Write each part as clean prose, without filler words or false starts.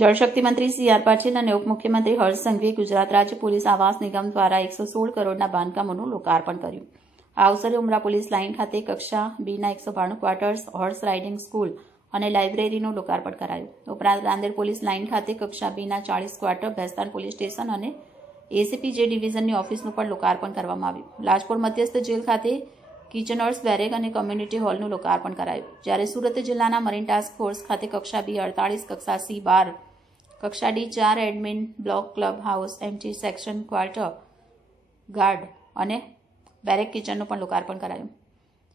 જળશક્તિ મંત્રી C R Patil અને ઉપમુખ્યમંત્રી હર્ષ સંઘવીએ ગુજરાત રાજ્ય પોલીસ આવાસ નિગમ દ્વારા 116 કરોડના બાંધકામોનું લોકાર્પણ કર્યું। આ અવસરે ઉમરા પોલીસ લાઇન ખાતે કક્ષા બીના 192 ક્વાર્ટર્સ, હોર્સ રાઇડિંગ સ્કૂલ અને લાઇબ્રેરીનું લોકાર્પણ કરાયું। ઉપરાંત રાંદેર પોલીસ લાઇન ખાતે કક્ષા બીના 40 ક્વાર્ટર, ભેસ્તાન પોલીસ સ્ટેશન અને એસીપી જે ડિવિઝનની ઓફિસનું પણ લોકાર્પણ કરવામાં આવ્યું। લાજપોર મધ્યસ્થ જેલ ખાતે કિચનર્સ બેરેક અને કોમ્યુનિટી હોલનું લોકાર્પણ કરાયું। જ્યારે સુરત જિલ્લાના મરીન ટાસ્ક ફોર્સ ખાતે કક્ષા બી 48, કક્ષા સી 12, કક્ષા D 4 admin block, club house, MT section, quarter guard અને બેરેક કિચનનું પણ લોકાર્પણ કરાયું।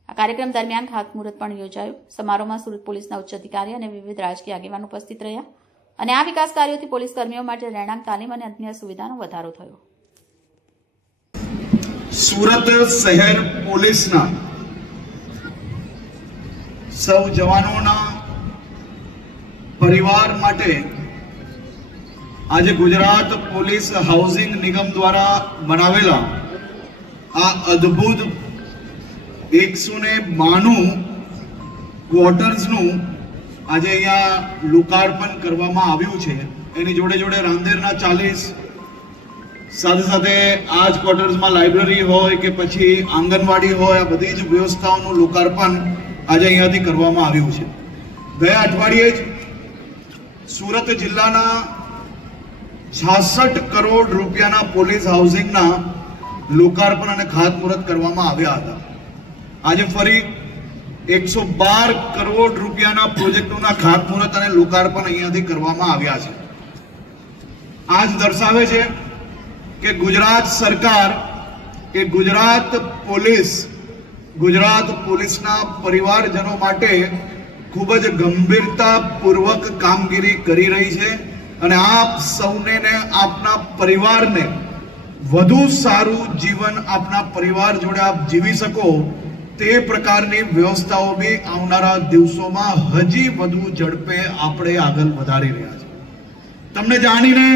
આ કાર્યક્રમ દરમિયાન ખાતમુહૂર્ત પણ યોજાયું। સમારોહમાં સુરત પોલીસના ઉચ્ચ અધિકારી અને વિવિધ રાજકીય આગેવાનો ઉપસ્થિત રહ્યા અને આ વિકાસ કાર્યોથી પોલીસ કર્મીઓ માટે રહેણાંક, તાલીમ અને અન્ય સુવિધાનો વધારો થયો। સુરત શહેર પોલીસના સૌ જવાનોના પરિવાર માટે આજે ગુજરાત પોલીસ હાઉસિંગ નિગમ દ્વારા બનાવેલા આ અદ્ભુત 192 ક્વાર્ટર્સનું આજે અહીંયા લોકાર્પણ કરવામાં આવ્યું છે। એની જોડે જોડે રાંદેરના 40, સાથે સાથે આ જ ક્વાર્ટર્સમાં લાઇબ્રેરી હોય કે પછી આંગણવાડી હોય, આ બધી જ વ્યવસ્થાઓનું લોકાર્પણ આજે અહીંયાથી કરવામાં આવ્યું છે। ગયા અઠવાડિયે જ સુરત જિલ્લાના 66 કરોડ રૂપિયાના પોલીસ હાઉસિંગના લોકાર્પણ અને ખાતમુહૂર્ત કરવામાં આવ્યા હતા। આજે ફરી 112 કરોડ રૂપિયાના પ્રોજેક્ટોના ખાતમુહૂર્ત અને લોકાર્પણ અહીંયાથી કરવામાં આવ્યા છે। આ જ દર્શાવે છે કે ગુજરાત સરકાર એ ગુજરાત પોલીસના પરિવારજનો માટે ખૂબ જ ગંભીરતાપૂર્વક કામગીરી કરી રહી છે અને આપ સૌને આપના પરિવારને વધુ સારું જીવન આપના પરિવાર જોડે આપ જીવી શકો તે પ્રકારની વ્યવસ્થાઓ બી આવનારા દિવસોમાં હજી વધુ ઝડપે આપણે આગળ વધારી રહ્યા છે। તમને જાણીને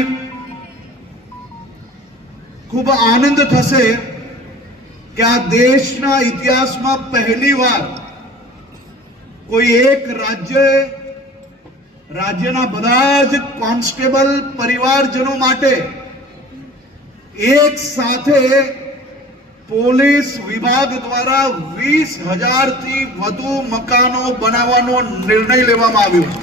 ખૂબ આનંદ થશે કે આ દેશના ઇતિહાસમાં પહેલીવાર કોઈ એક રાજ્યના બધા જ કોન્સ્ટેબલ પરિવારજનો માટે એક સાથે પોલીસ વિભાગ દ્વારા 20,000 થી વધુ મકાનો બનાવવાનો નિર્ણય લેવામાં આવ્યો છે।